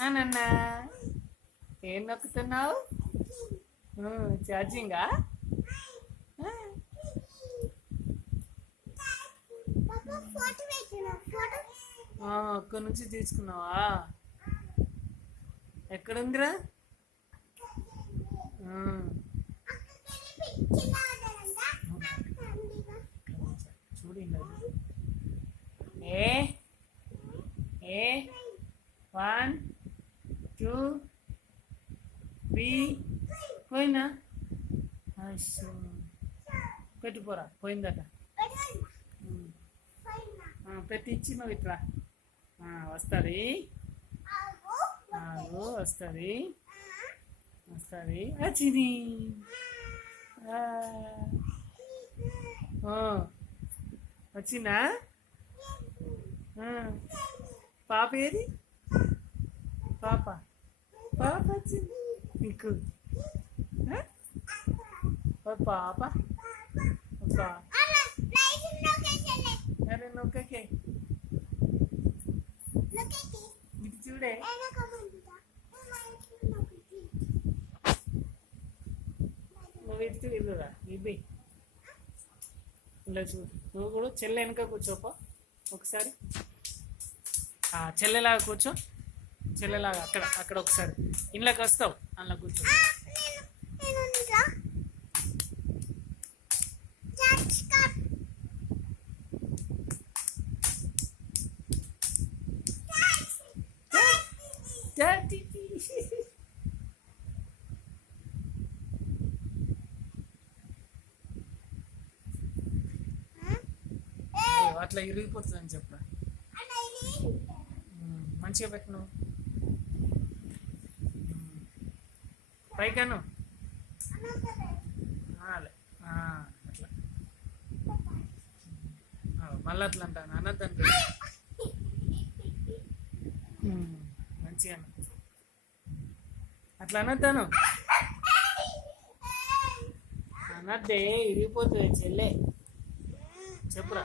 నాన్న ఏం నొక్కుతున్నావు? ఛార్జింగా? అక్కడి నుంచి తీసుకున్నావా? ఎక్కడుందిరా? చూడండి. ఏ ఏ 1 2 3 పోయినా పెట్టుకోరా. పోయిందట. పెట్టి ఇచ్చి నువ్వు ఇట్లా వస్తుంది. వస్తుంది వస్తుంది. వచ్చింది. వచ్చిందా? పాప ఏది? పాప పాప వచ్చింది నీకు. పాప అరే నొక్కకే ఇది చూడే. నువ్వు ఇటు ఇదిరా ఇవి ఇలా చూడు. నువ్వు కూడా చెల్లె వెనక కూర్చోపా ఒకసారి. చెల్లెలాగా కూర్చో. చెల్లెలాగా అక్కడ అక్కడ ఒకసారి ఇంట్లోకి వస్తావు. అందులో కూర్చో. అట్లా ఇరిగిపోతుందని చెప్పరా. మంచిగా పెట్టు. నువ్వు పైకాను అట్లా మళ్ళీ అట్లా అంటాను అనద్దంటే. మంచిగా అట్లా అనద్దాను. అనద్దే ఇరిగిపోతుంది చెల్లె. చెప్పురా.